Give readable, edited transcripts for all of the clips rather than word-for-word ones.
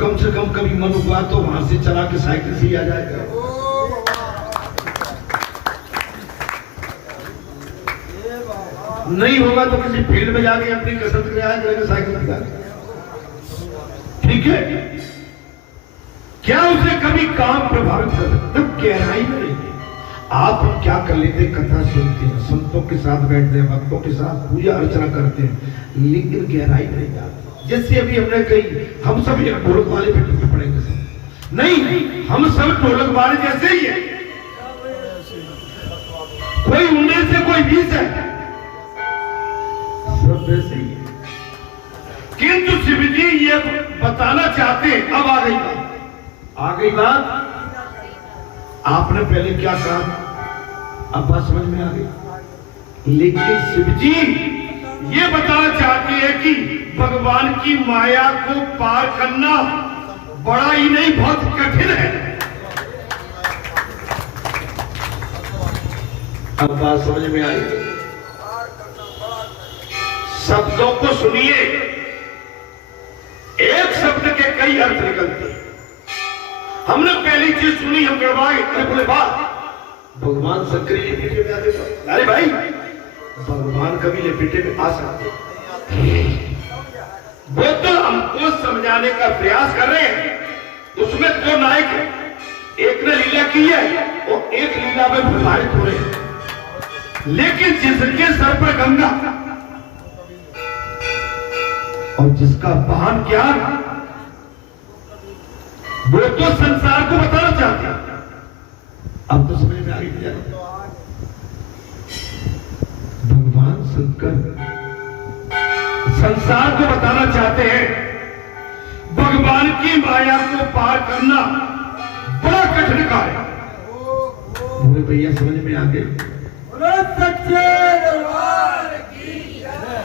कम से कम कभी मन हुआ तो वहां से चला के साइकिल से ही आ जाएगा। नहीं होगा तो किसी फील्ड में जाके अपनी कसरत कराया साइकिल लगा। ठीक है, क्या उसे कभी काम प्रभावित कर सकते? गहराई में नहीं। आप क्या कर लेते, कथा सुनते हैं, संतों के साथ बैठते हैं, भक्तों के साथ पूजा अर्चना करते हैं, लेकिन गहराई में नहीं जाते। जैसे अभी हमने कही हम सब ढोलक वाले पे टूट पड़ेंगे सब, नहीं, हम सब ढोलक वाले जैसे ही है। कोई 19 है, कोई 20 है, सब वैसे ही है। किंतु शिव जी ये बताना चाहते हैं, अब आ गई बात। आपने पहले क्या कहा, अब बात समझ में आ गई। लेकिन शिव जी ये बताना चाहते हैं कि भगवान की माया को पार करना बड़ा ही नहीं, बहुत कठिन है। अब बात समझ में आई। शब्दों को सुनिए, एक शब्द के कई अर्थ निकलते हैं। हमने पहली चीज सुनी, हम गड़बड़ाए, अरे बोले बात भगवान शंकर लपेटे में आते। अरे भाई, भगवान कभी लपेटे में आ सकते? वो तो हमको समझाने का प्रयास कर रहे हैं। उसमें दो नायक है, एक ने लीला की है और एक लीला में प्रभावित हो रहे हैं। लेकिन जिसके सर पर गंगा और जिसका वाहन ज्ञान, वो तो संसार को बताना चाहते हैं। अब तो समझ में आ गई। भगवान शंकर संसार को बताना चाहते हैं, भगवान की माया को पार करना बड़ा कठिन कार्य है। बोले भैया समझ में आ गए। सच्चे दरबार की जय।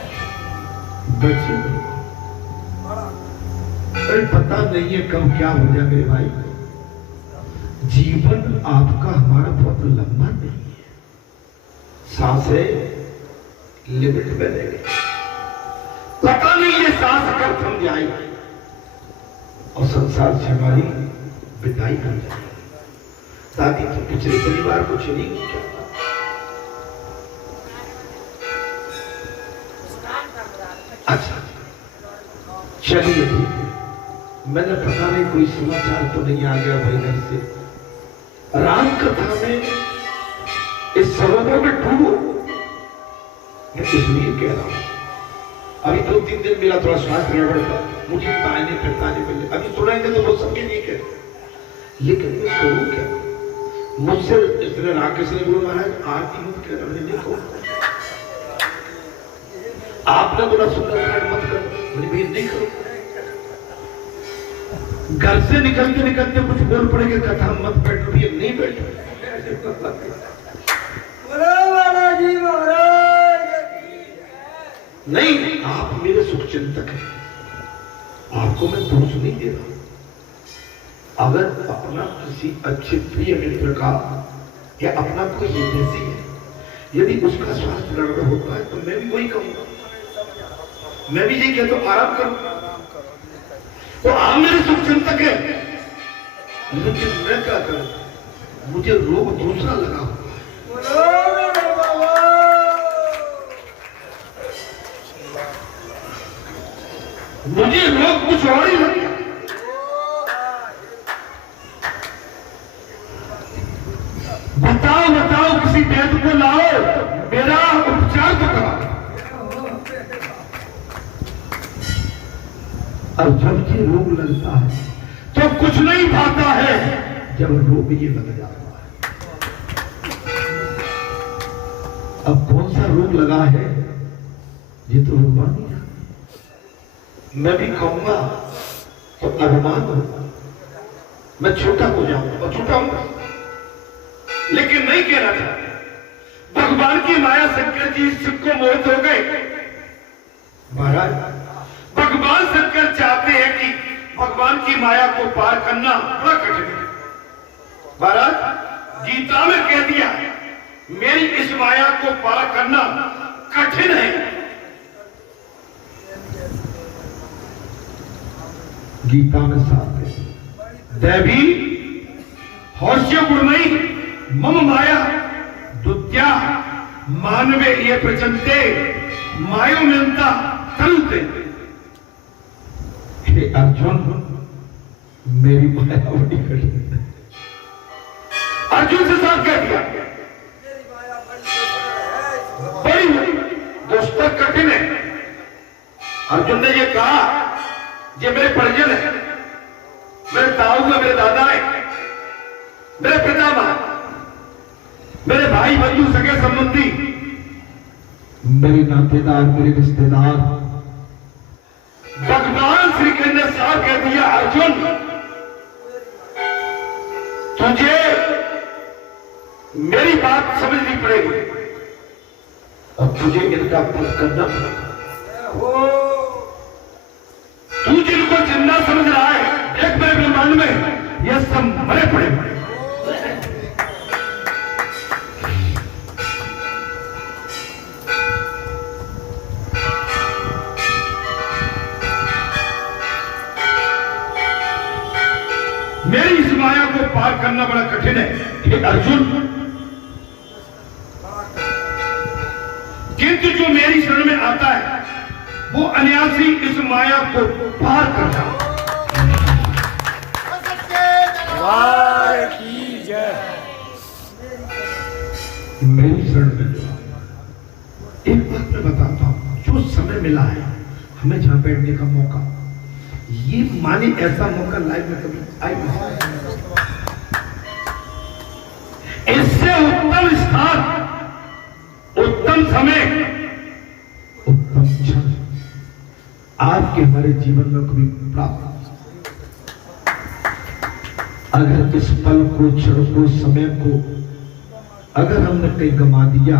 अरे पता नहीं है कब क्या हो जाए मेरे भाई। जीवन आपका हमारा बहुत लंबा नहीं है, सांसें लिमिट में रहेगी। पता नहीं ये सांस कब थम जाएगी और संसार से हमारी विदाई कर जाएगी। ताकि तुम पिछले परिवार को चलेगी क्या? अच्छा चलिए, मैंने पता नहीं कोई समाचार तो नहीं आ गया भाई घर से। राम कथा में इस सरोवर में डूबो, मैं इसलिए कह रहा हूं। अभी 2-3 दिन मेरा थोड़ा स्वास्थ्य गड़बड़ था, मुझे ताने फिरताने मिले। अभी सुनेंगे तो वो सबके लिए कह, लेकिन मैं करूं क्या? मुझसे इसने राकेश ने बोला महाराज आरती मत कर, मैंने देखो आपने बोला सुंदरकांड मत करो, मैंने भी नहीं करो। घर से निकलते निकलते कुछ बोल पड़ेगा, कथा मत बैठो, भी नहीं बैठो। नहीं, आप मेरे सुख चिंतक हैं, आपको मैं दोष नहीं दे रहा। अगर अपना किसी अच्छे प्रिय मित्र का या अपना कोई हितैषी है, यदि उसका स्वास्थ्य गड़बड़ होता है तो मैं भी वही कहूंगा, मैं भी यही कहता हूं आराम करो। तो आप मेरे सुख चिंतक है, लेकिन मैं क्या करूं? मुझे रोग दूसरा लगा हुआ है, मुझे रोग कुछ और ही लगा। बताओ किसी वैद्य को लाओ, मेरा उपचार तो करा। और जब ये रोग लगता है तो कुछ नहीं पाता है, जब रोग ये लग जाता है। अब कौन सा रोग लगा है ये तो भगवान ही जानते। मैं भी कहूंगा तो अभिमान होगा, मैं छोटा हो जाऊंगा और छोटा हूंगा, लेकिन नहीं कहना चाहता। भगवान की माया शंकर जी सबको मोहित हो गए। महाराज भगवान शंकर चाहते हैं कि भगवान की माया को पार करना बड़ा कठिन है। महाराज गीता में कह दिया मेरी इस माया को पार करना कठिन है। गीता में साफ है, दैवी हौष्य गुणमयी मम माया दुत्या मानवे ये प्रचंते मायो मिलता तरुते। हे अर्जुन, मेरी माया बड़ी कठिन है। अर्जुन से साफ कह दिया, बड़ी दुष्ट कठिन है। अर्जुन ने ये कहा, ये मेरे परिजन है, मेरे ताऊ है, मेरे दादा है, मेरे पितामह, मेरे भाई बंधु सगे संबंधी, मेरे नातेदार, मेरे रिश्तेदार। भगवान श्री कृष्ण ने साफ कह दिया, अर्जुन तुझे मेरी बात समझनी पड़ेगी, अब तुझे इनका वध करना पड़ेगा। तू जिनको जिंदा समझ रहा है, एक मेरे ब्रह्मांड में ये सब मरे पड़े पड़े। मेरी इस माया को पार करना बड़ा कठिन है हे अर्जुन, किंतु जो मेरी शरण में आता है वो अनायासी इस माया को पार कर जाता। मेरी शरण में जो एक बात मैं बताता हूं, जो समय मिला है हमें जहां बैठने का मौका, ये माने ऐसा मौका लाइफ में कभी आई नहीं। इससे उत्तम स्थान, उत्तम समय, उत्तम क्षण आपके हमारे जीवन में कभी प्राप्त। अगर इस पल को, क्षण को, समय को अगर हमने कहीं गमा दिया,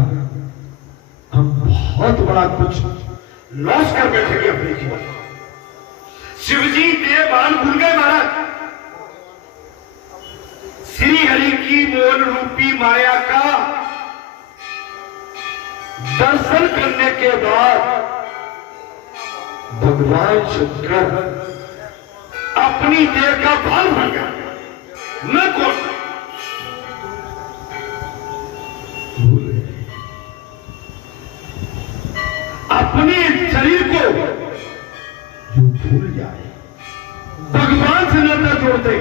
हम बहुत बड़ा कुछ लॉस कर बैठेंगे अपने जीवन में। शिवजी देवभान भूल गए महाराज। श्री हरि की मोल रूपी माया का दर्शन करने के बाद भगवान शंकर अपनी देह का भान भूल गया। मैं कौन भूल गए, अपने शरीर को जो भूल जाए, भगवान से नाता जोड़ते।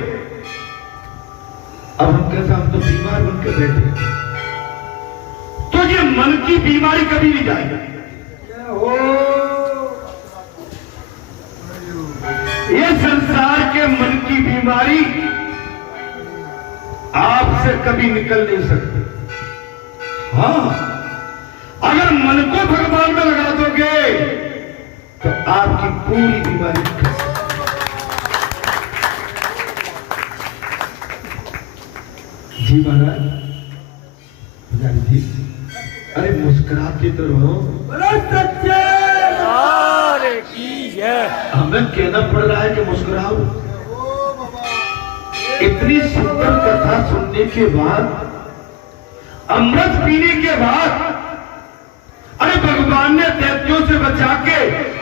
अब हम कैसा, हम तो बीमार बनकर बैठे, तो ये मन की बीमारी कभी नहीं जाएगी। ये संसार के मन की बीमारी आपसे कभी निकल नहीं सकती। हाँ, अगर मन को भगवान में लगा दोगे तो आपकी पूरी बीमारी जी महाराज, पुजारी जी, अरे मुस्कुराते तो रहो। हमें कहना पड़ रहा है कि मुस्कुराओ। इतनी सुंदर कथा सुनने के बाद, अमृत पीने के बाद, अरे भगवान ने दैत्यों से बचा के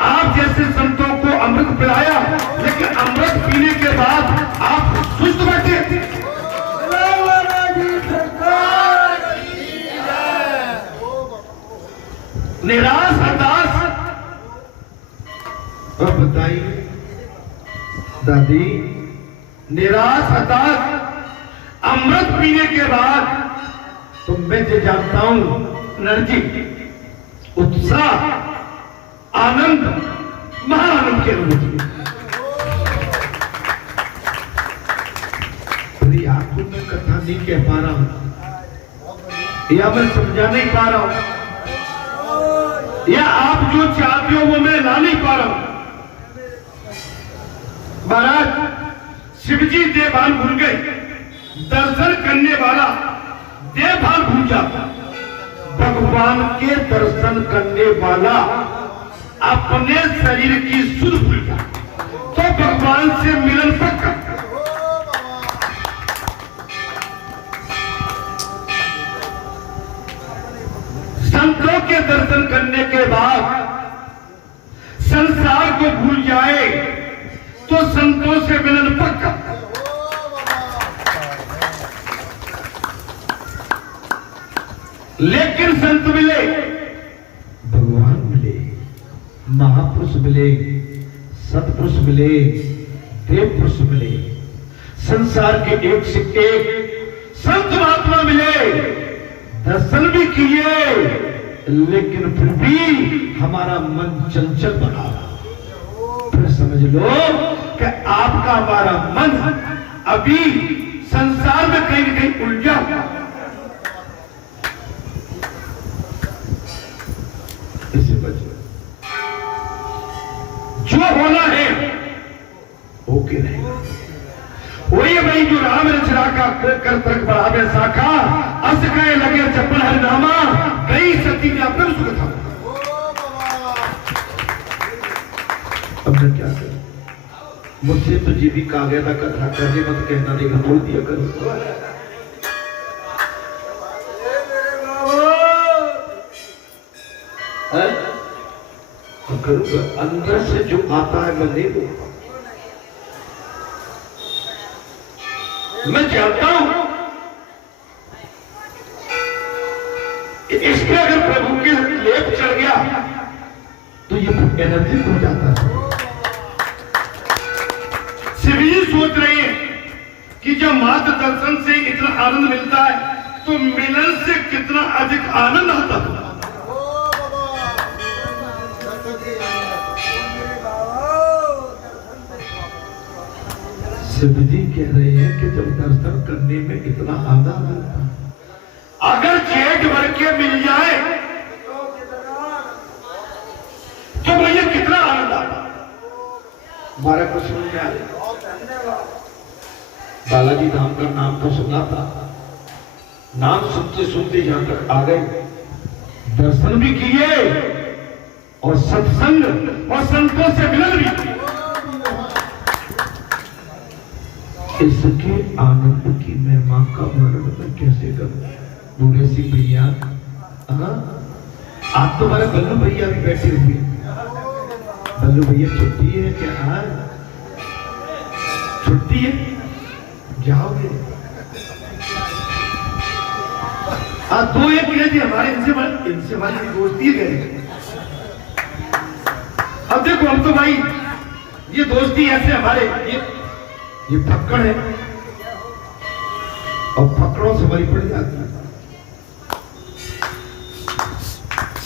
आप जैसे संतों को अमृत पिलाया, लेकिन अमृत पीने के बाद आप सुस्त बैठे। निराश, हताश। अब बताइए दादी, निराश, हताश, अमृत पीने के बाद तो मैं जो जानता हूं, एनर्जी, उत्साह, आनंद, महाआनंद की अनुभूति। आपको मैं कथा नहीं कह पा रहा हूं, या मैं समझा नहीं पा रहा हूं, या आप जो चाहते हो वो मैं ला नहीं पा रहा हूं। महाराज, शिवजी देवभान भूल गए। दर्शन करने वाला देवभान भूल जाता, भगवान के दर्शन करने वाला अपने शरीर की सुध भूल जाता, तो भगवान से मिलन पक्का। संतों के दर्शन करने के बाद संसार को भूल जाए तो संतों से मिलन पक्का। लेकिन संत मिले, भगवान मिले, महापुरुष मिले, सतपुरुष मिले, देव पुरुष मिले, संसार के एक से एक संत महात्मा मिले, दर्शन भी किए, लेकिन फिर भी हमारा मन चंचल बना रहा। फिर समझ लो कि आपका हमारा मन अभी संसार में कहीं न कहीं उलझा हुआ। इसे बचो, जो होना है होके रहेगा। वही भाई जो राम रचना का कर तर्क बढ़ावे शाखा, अस कहे लगे चप्पल हरिनामा, गई सती व्यापक सुख था। अब मैं क्या करूं? मुझसे तो जी भी कहा गया था कथा करने मत कहना, नहीं बोल दिया करो। तो करूंगा, अंदर से जो आता है मैं नहीं बोलता। मैं जानता हूं इसके अगर प्रभु के लेप चढ़ गया तो ये एनर्जी हो जाता है। शिव जी सोच रहे हैं कि जब मात्र दर्शन से इतना आनंद मिलता है तो मिलन से कितना अधिक आनंद आता है। शिव जी कह रहे हैं कि जब दर्शन करने में इतना आनंद मिलता है, अगर जेठ भर के मिल जाए तो भैया कितना आनंद आता। हमारा कुछ समझ में आ रहा, बालाजी धाम का नाम तो सुना था, नाम सुनते सुनते यहां तक आ गए, दर्शन भी किए और सत्संग और संतों से मिलन भी किए। इसके आनंद की महिमा का वर्णन मैं कैसे करूं? बूढ़े सिंह भैया, आप तो हमारे बल्लू भैया भी बैठे हुए। बल्लू भैया छुट्टी है क्या? आज छुट्टी है, जाओगे? दो एक जी हमारे इनसे हमारी दोस्ती गए। अब देखो, हम तो भाई ये दोस्ती ऐसे हमारे ये फक्कड़ है और फक्कड़ों से बड़ी पड़ जाती है।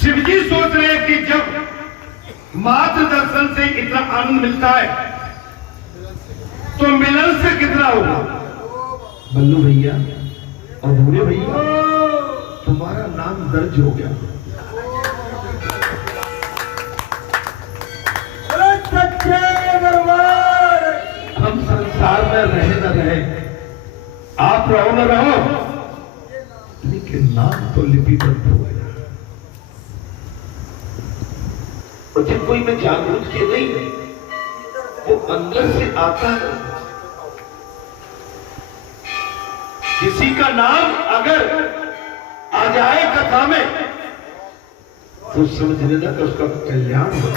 शिवजी सोच रहे हैं कि जब मात्र दर्शन से इतना आनंद मिलता है तो मिलन से कितना होगा। बल्लू भैया और बूढ़े भैया, तुम्हारा नाम दर्ज हो गया। हम संसार में रहे न रहे, आप रहो न रहो, लेकिन नाम तो लिपिबद्ध हो गया। और जब कोई में जानबूझ के नहीं है, वो अंदर से आता है। किसी का नाम अगर आ जाए कथा में तो समझ लेना कि उसका कल्याण हो।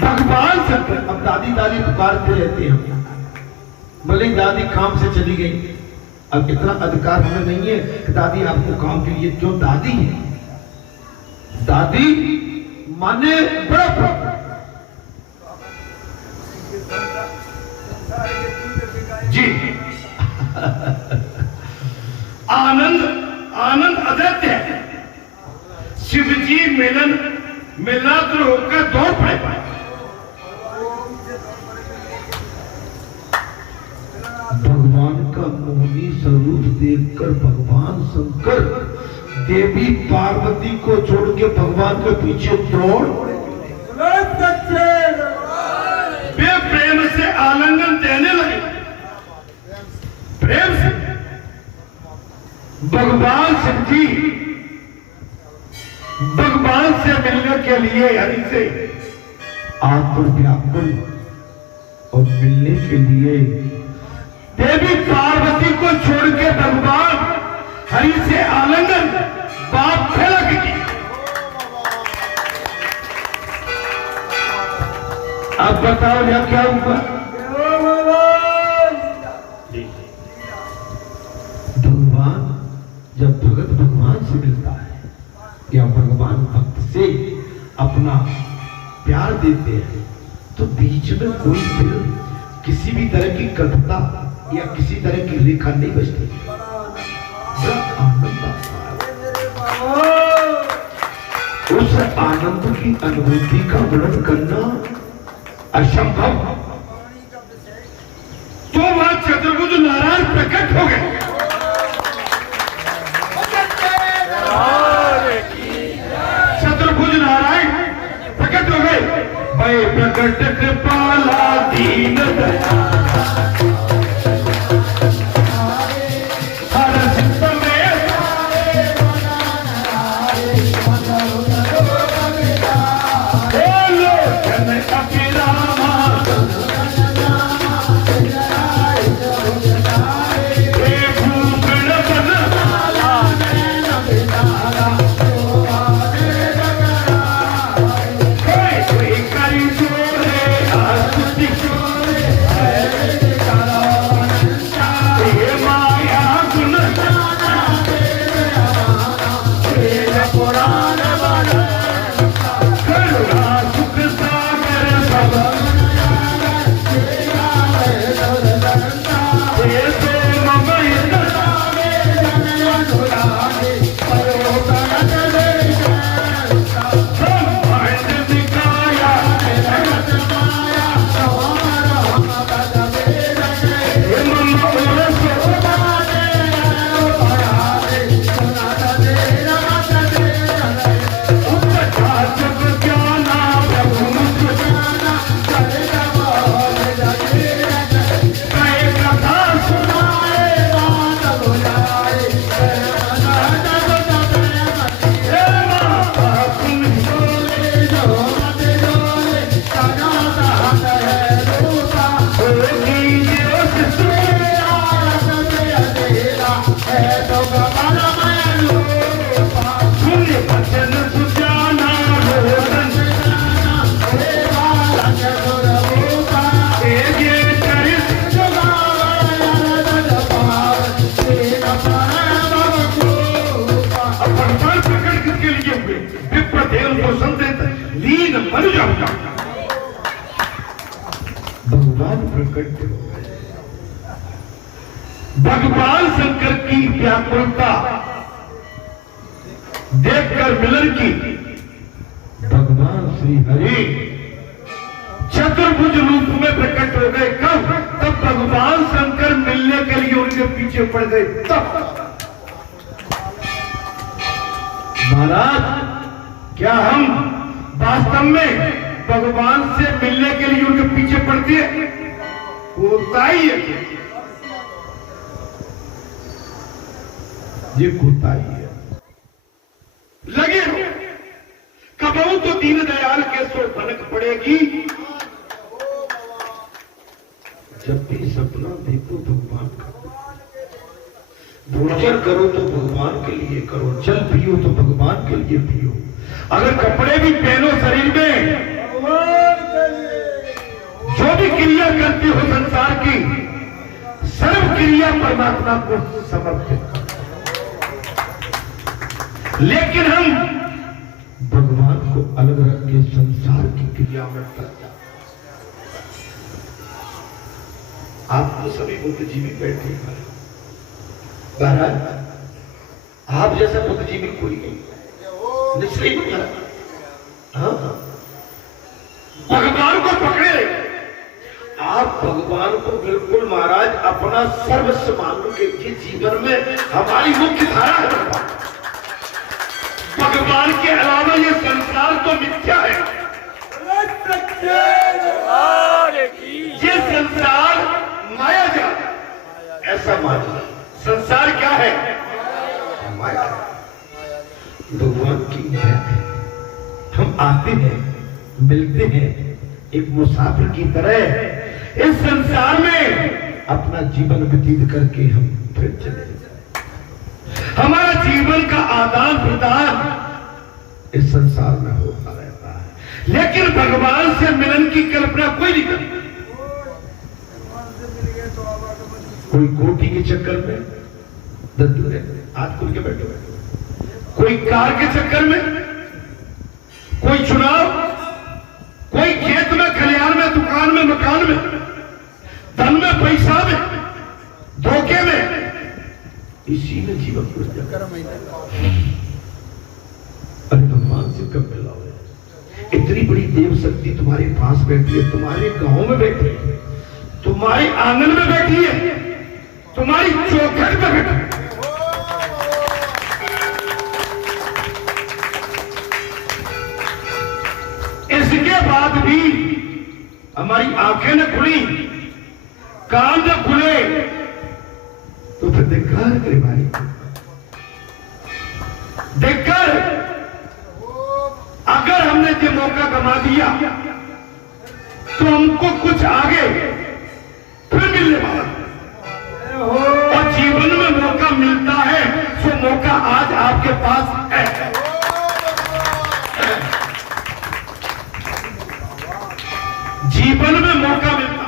भगवान शंकर, अब दादी दादी पुकारते रहते हैं, भले दादी काम से चली गई, अब इतना अधिकार हमें नहीं है कि दादी आपको काम के लिए, जो दादी है, दादी माने बड़ा जी आनंद आनंद अद्वितीय है। शिव जी मिलना तो होकर दौड़ पड़े। भगवान का मोहनी स्वरूप देखकर भगवान शंकर देवी पार्वती को छोड़ के भगवान के पीछे दौड़ वे प्रेम से आलिंगन देने लगे। प्रेम से भगवान शिव जी भगवान से मिलने के लिए हरि से आतुर व्याकुल और मिलने के लिए देवी पार्वती को छोड़ के भगवान हरि से आलिंगन बाप फैलक की। अब बताओ यह क्या हुआ? भगवान जब भगत भगवान से मिलता है या भगवान भक्त से अपना प्यार देते हैं तो बीच में कोई फिर किसी भी तरह की कटुता या किसी तरह की रेखा नहीं बचती। बड़ा आनंद आता है। उस आनंद की अनुभूति का वर्णन करना असंभव। तो वह चतुर्भुज नारायण प्रकट हो गए। चतुर्भुज नारायण प्रकट हो गए। भय प्रकट कृपाला दीन भगवान प्रकट हो गए। भगवान शंकर की व्याकुलता देखकर मिलन की भगवान श्री हरि चतुर्भुज रूप में प्रकट हो गए। कब? तब भगवान शंकर मिलने के लिए उनके पीछे पड़ गए। तब महाराज क्या हम वास्तव में भगवान से मिलने के लिए उनके पीछे पड़ती है? कोताही है ये, कोताही है। लगे हो कबहू तो दीन दयाल के सो भनक पड़ेगी। जब भी सपना देखो भगवान का, भोजन करो तो भगवान के लिए करो, जल पियो तो भगवान के लिए पियो, अगर कपड़े भी पहनो शरीर में, जो भी क्रिया करते हो संसार की सर्व क्रिया परमात्मा को समर्पित करो। लेकिन हम भगवान को अलग रख के संसार की क्रिया में करते। आप तो सभी बुद्धिजीवी बैठे महाराज, आप जैसा बुद्धिजीवी कोई नहीं, निश्चय महाराज। हाँ भगवान को पकड़े आप, भगवान को बिल्कुल महाराज अपना सर्वस्व मान लो कि जीवन में हमारी मुख्य धारा है। भगवान के अलावा ये संसार तो मिथ्या है। ये संसार माया जाल, ऐसा मान लो। संसार क्या है? माया। भगवान की माया है। हम आते हैं, मिलते हैं एक मुसाफिर की तरह इस संसार में अपना जीवन व्यतीत करके हम फिर चले जाए। हमारा जीवन का आदान प्रदान इस संसार में होता रहता है। लेकिन भगवान से मिलन की कल्पना कोई नहीं करता। कोई कोठी के चक्कर में दद्दू है, हाथ खुल के बैठे हुए, कोई कार के चक्कर में, कोई चुनाव, कोई खेत में, खलिहान में, दुकान में, मकान में, धन में, पैसा में, धोखे में, इसी में जीवन गुजर जाता। अरे भगवान से कब मिला हुआ? इतनी बड़ी देव शक्ति तुम्हारे पास बैठी है, तुम्हारे गांव में बैठी है, तुम्हारे आंगन में बैठी है, तुम्हारी चौखट में बैठी है। इसके बाद भी हमारी आंखें न खुली, कान न खुले, तो फिर धिक्कार करे भाई, धिक्कार। अगर हमने ये मौका गंवा दिया तो हमको कुछ आगे फिर मिलने वाला है। और जीवन में मौका मिलता है, जो मौका आज आपके पास है। जीवन में मौका मिलता,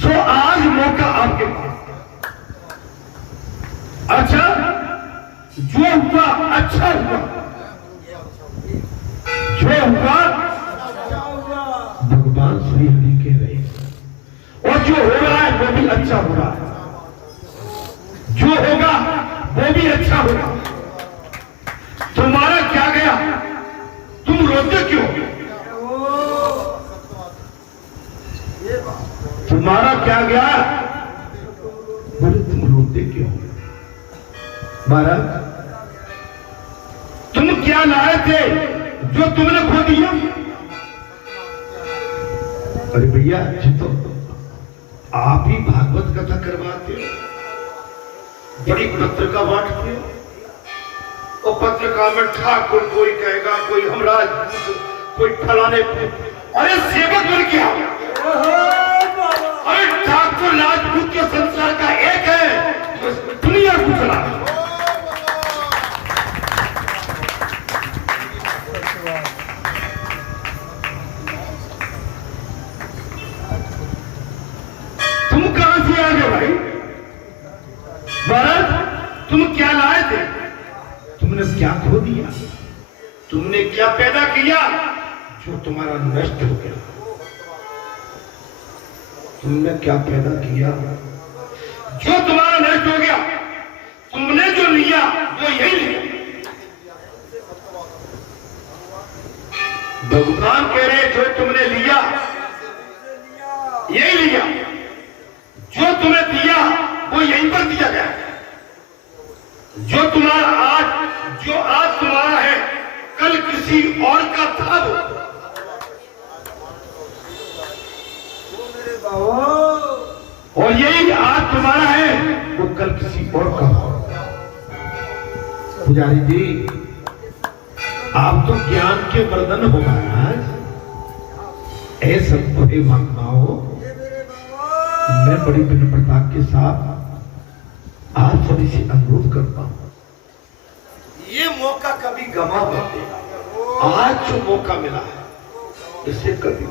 सो आज मौका आपके पास। अच्छा, जो हुआ अच्छा हुआ, जो हुआ भगवान श्री हरि कह रहे हैं, और जो हो रहा है वो भी अच्छा हो रहा है, जो होगा वो भी अच्छा होगा। तुम्हारा क्या गया? तुम रोते क्यों? तुम्हारा क्या गया? बोले तुम रोते क्यों? महाराज, तुम क्या लाए थे जो तुमने खो दिया? अरे भैया, जी तो आप ही भागवत कथा करवाते हो, बड़ी पत्रिका बांटते हो, और पत्रिका में ठाकुर कोई कहेगा, कोई हम राजपूत, कोई फलाने, अरे सेवक बन गया। अरे ठाकुर राजपूत के संसार का एक है, दुनिया को चला। तुम कहां से आ गए भाई? भरत, तुम क्या लाए थे? तुमने क्या खो दिया? तुमने क्या पैदा किया जो तुम्हारा नष्ट हो गया? तुमने क्या पैदा किया जो तुम्हारा नष्ट हो गया? तुमने जो लिया वो यही लिया। भगवान कह रहे, जो तुमने लिया यही लिया, जो तुम्हें दिया वो यहीं पर दिया गया। जो तुम्हारा आज, जो आज तुम्हारा है, कल किसी और का था वो। और यही आज तुम्हारा है, वो कल किसी और का हो। पुजारी जी, आप तो ज्ञान के वर्धन हो महाराज। ऐसा तो हे महात्माओं, मैं बड़ी विनम्रता के साथ आप सभी से अनुरोध करता हूं, ये मौका कभी गंवा मत देना। आज जो मौका मिला है, इसे कभी